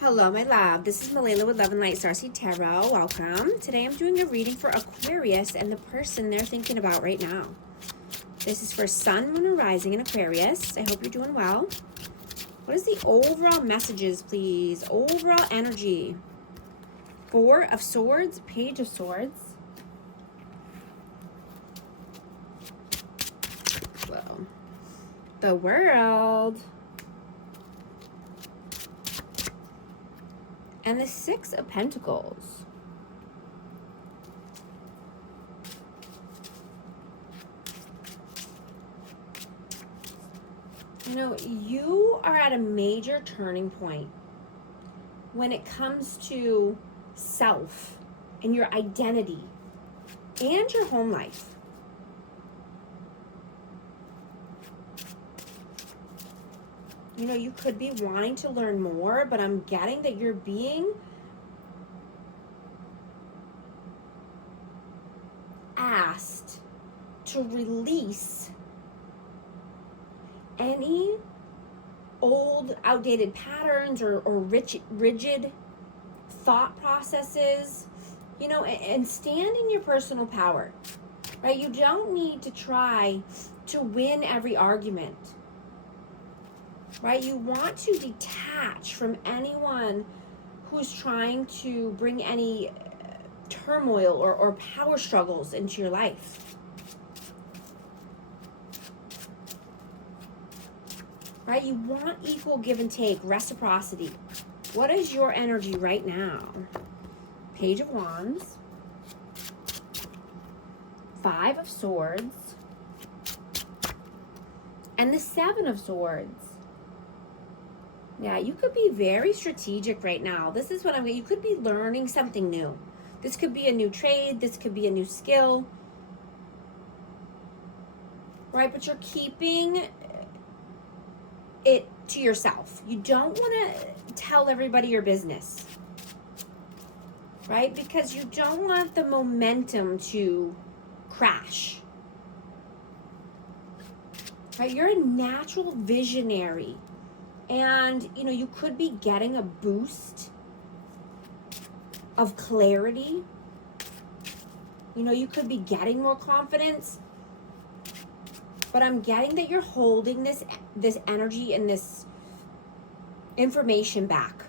Hello, my love. This is Malayla with Love and Light Starseed Tarot. Welcome. Today I'm doing a reading for Aquarius and the person they're thinking about right now. This is for Sun, Moon, and Rising in Aquarius. I hope you're doing well. What is the overall messages, please? Overall energy. Four of Swords, Page of Swords. Whoa. The World. And the Six of Pentacles. You know, you are at a major turning point when it comes to self and your identity and your home life. You know, you could be wanting to learn more, but I'm getting that you're being asked to release any old, outdated patterns or rigid thought processes, you know, and stand in your personal power, right? You don't need to try to win every argument. Right? You want to detach from anyone who's trying to bring any turmoil or power struggles into your life. Right? You want equal give and take, reciprocity. What is your energy right now? Page of Wands. Five of Swords. And the Seven of Swords. Yeah, you could be very strategic right now. This is what you could be learning something new. This could be a new trade. This could be a new skill. Right? But you're keeping it to yourself. You don't want to tell everybody your business. Right? Because you don't want the momentum to crash. Right? You're a natural visionary. And, you know, you could be getting a boost of clarity. You know, you could be getting more confidence. But I'm getting that you're holding this energy and this information back.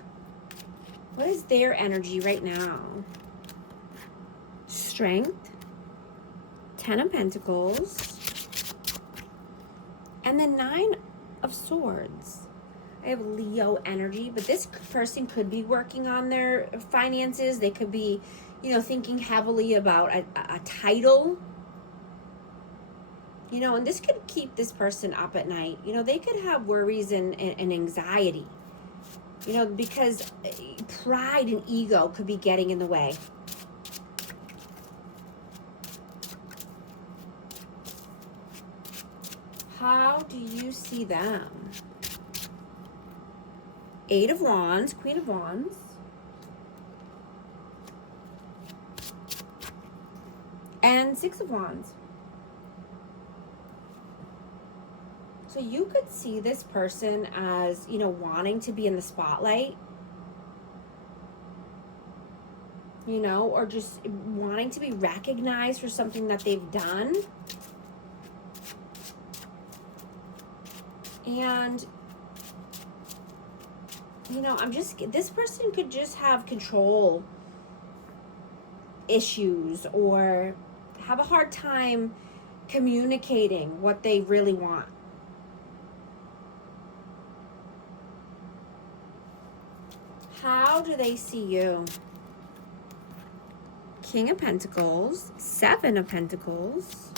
What is their energy right now? Strength. Ten of Pentacles. And the Nine of Swords. I have Leo energy, but this person could be working on their finances. They could be, you know, thinking heavily about a title. You know, and this could keep this person up at night. You know, they could have worries and anxiety. You know, because pride and ego could be getting in the way. How do you see them? Eight of Wands, Queen of Wands. And Six of Wands. So you could see this person as, you know, wanting to be in the spotlight. You know, or just wanting to be recognized for something that they've done. And you know, this person could just have control issues or have a hard time communicating what they really want. How do they see you? King of Pentacles, Seven of Pentacles,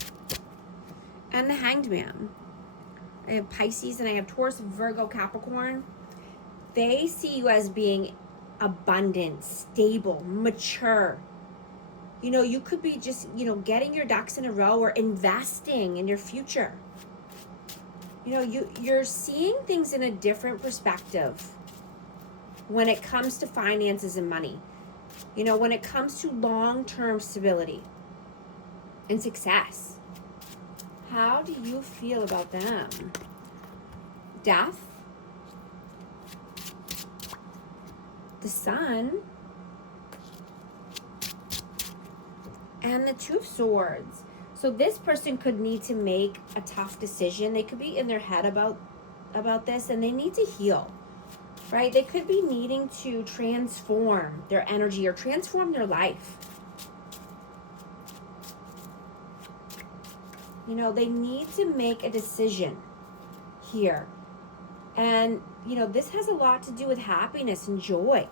and the Hanged Man. I have Pisces and I have Taurus, Virgo, Capricorn. They see you as being abundant, stable, mature. You know, you could be just, you know, getting your ducks in a row or investing in your future. You know, you're seeing things in a different perspective when it comes to finances and money. You know, when it comes to long-term stability and success. How do you feel about them? Death. the Sun, and the Two of Swords. So this person could need to make a tough decision. They could be in their head about this, and they need to heal, right? They could be needing to transform their energy or transform their life. You know, they need to make a decision here. And, you know, this has a lot to do with happiness and joy.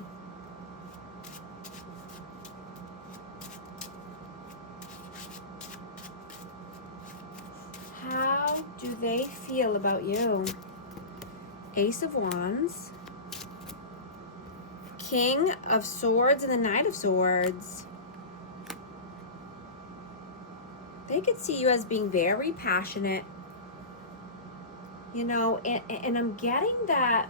How do they feel about you? Ace of Wands, King of Swords, and the Knight of Swords. They could see you as being very passionate, you know, and I'm getting that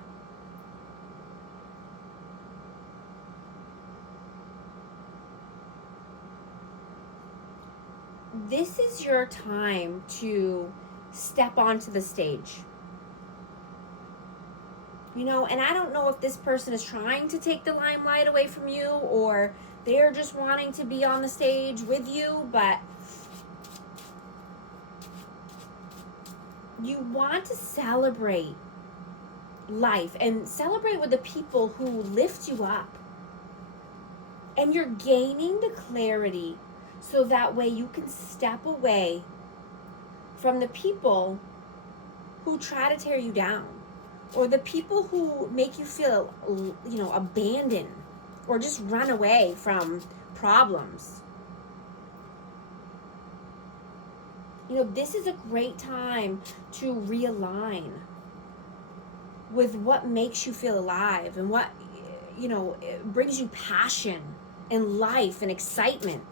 this is your time to step onto the stage. You know, and I don't know if this person is trying to take the limelight away from you or they're just wanting to be on the stage with you, but you want to celebrate life and celebrate with the people who lift you up. And you're gaining the clarity so that way you can step away from the people who try to tear you down or the people who make you feel, you know, abandoned or just run away from problems. You know, this is a great time to realign with what makes you feel alive and what, you know, brings you passion and life and excitement.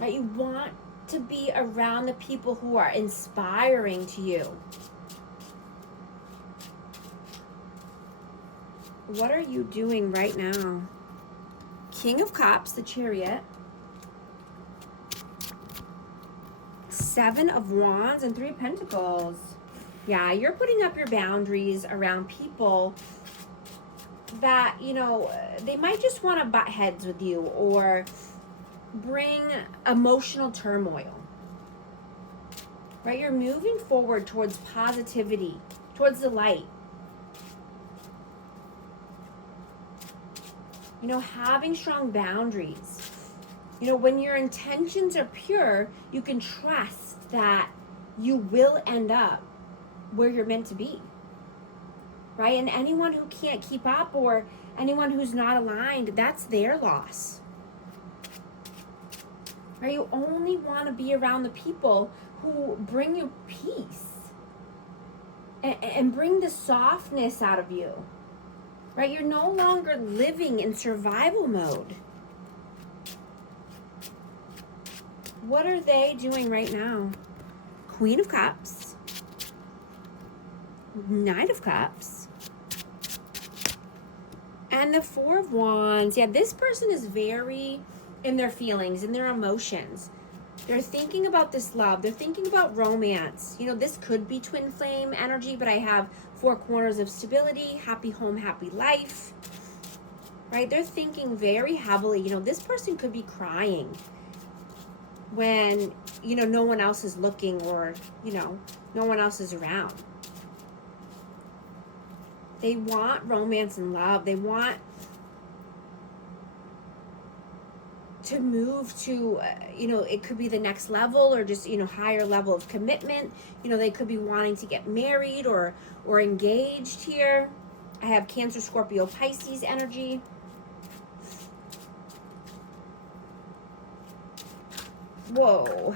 Right? You want to be around the people who are inspiring to you. What are you doing right now? King of Cups, the Chariot. Seven of Wands and Three of Pentacles. Yeah, you're putting up your boundaries around people that, you know, they might just want to butt heads with you or bring emotional turmoil. Right? You're moving forward towards positivity, towards the light. You know, having strong boundaries. You know, when your intentions are pure, you can trust that you will end up where you're meant to be. Right? And anyone who can't keep up or anyone who's not aligned, that's their loss. Right? You only want to be around the people who bring you peace and bring the softness out of you. Right? You're no longer living in survival mode. What are they doing right now? Queen of Cups. Knight of Cups. And the Four of Wands. Yeah, this person is very in their feelings, in their emotions. They're thinking about this love. They're thinking about romance. You know, this could be twin flame energy, but I have four corners of stability, happy home, happy life. Right? They're thinking very heavily. You know, this person could be crying when, you know, no one else is looking or, you know, no one else is around. They want romance and love. They want to move to, you know, it could be the next level or just, you know, higher level of commitment. You know, they could be wanting to get married or engaged here. I have Cancer, Scorpio, Pisces energy. Whoa.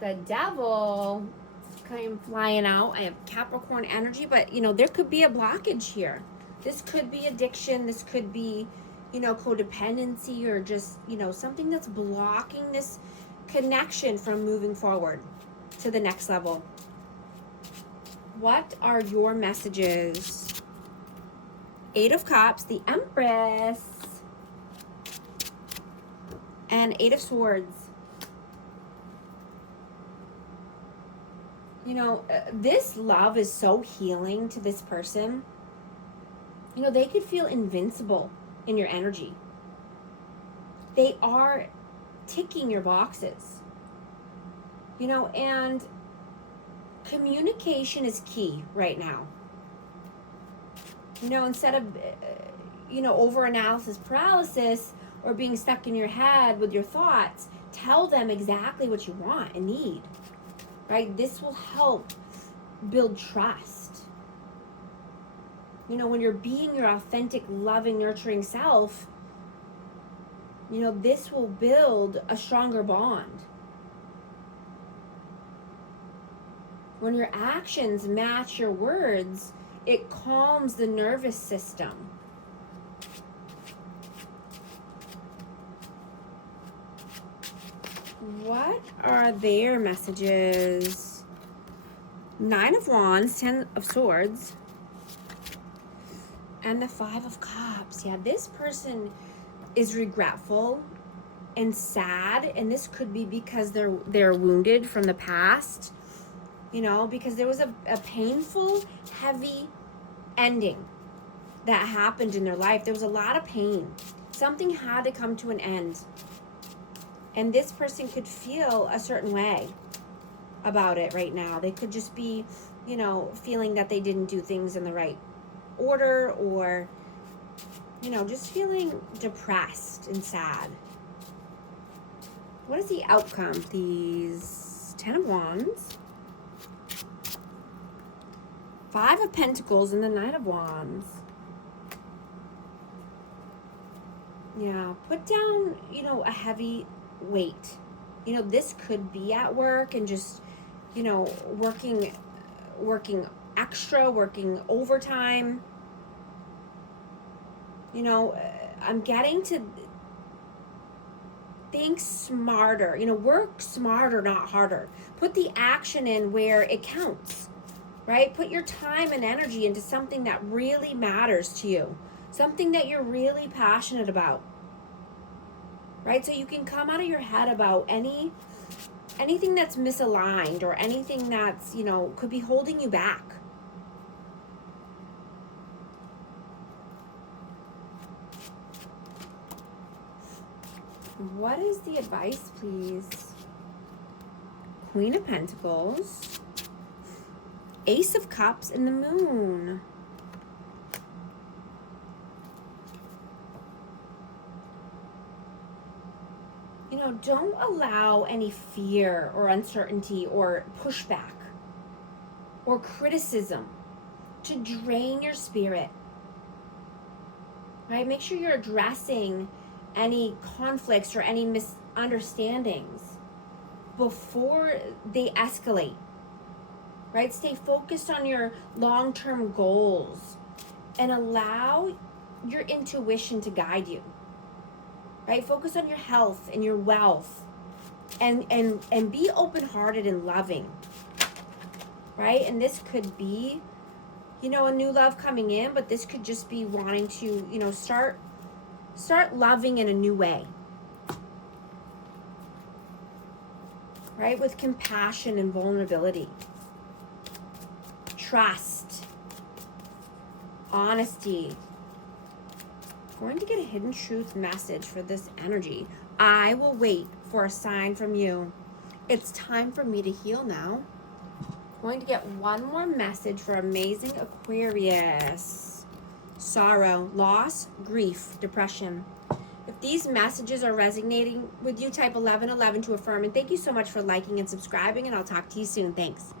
The Devil kind of flying out. I have Capricorn energy, but, you know, there could be a blockage here. This could be addiction. This could be, you know, codependency or just, you know, something that's blocking this connection from moving forward to the next level. What are your messages? Eight of Cups, the Empress, and Eight of Swords. You know, this love is so healing to this person. You know, they could feel invincible in your energy. They are ticking your boxes. You know, and communication is key right now. You know, instead of, over-analysis paralysis or being stuck in your head with your thoughts, tell them exactly what you want and need, right? This will help build trust. You know, when you're being your authentic, loving, nurturing self, you know, this will build a stronger bond. When your actions match your words, it calms the nervous system. What are their messages? 9 of Wands, 10 of Swords, and the 5 of Cups. Yeah, this person is regretful and sad, and this could be because they're wounded from the past. You know, because there was a painful, heavy ending that happened in their life. There was a lot of pain. Something had to come to an end. And this person could feel a certain way about it right now. They could just be, you know, feeling that they didn't do things in the right order, or, you know, just feeling depressed and sad. What is the outcome? These 10 of Wands, 5 of Pentacles, and the 9 of Wands. Yeah, put down, you know, a heavy weight. You know, this could be at work and just, you know, working extra, working overtime. You know, I'm getting to think smarter. You know, work smarter, not harder. Put the action in where it counts. Right? Put your time and energy into something that really matters to you. Something that you're really passionate about. Right? So you can come out of your head about anything that's misaligned, or anything that's, you know, could be holding you back. What is the advice, please? Queen of Pentacles, Ace of Cups, and the Moon. You know, don't allow any fear or uncertainty or pushback or criticism to drain your spirit. Right? Make sure you're addressing any conflicts or any misunderstandings before they escalate. Right? Stay focused on your long-term goals and allow your intuition to guide you. Right? Focus on your health and your wealth, and be open-hearted and loving. Right? And this could be, you know, a new love coming in, but this could just be wanting to, you know, start loving in a new way. Right? With compassion and vulnerability. Trust. Honesty. Going to get a hidden truth message for this energy. I will wait for a sign from you. It's time for me to heal now. Going to get one more message for amazing Aquarius. Sorrow, loss, grief, depression. If these messages are resonating with you, type 1111 to affirm. And thank you so much for liking and subscribing, and I'll talk to you soon. Thanks.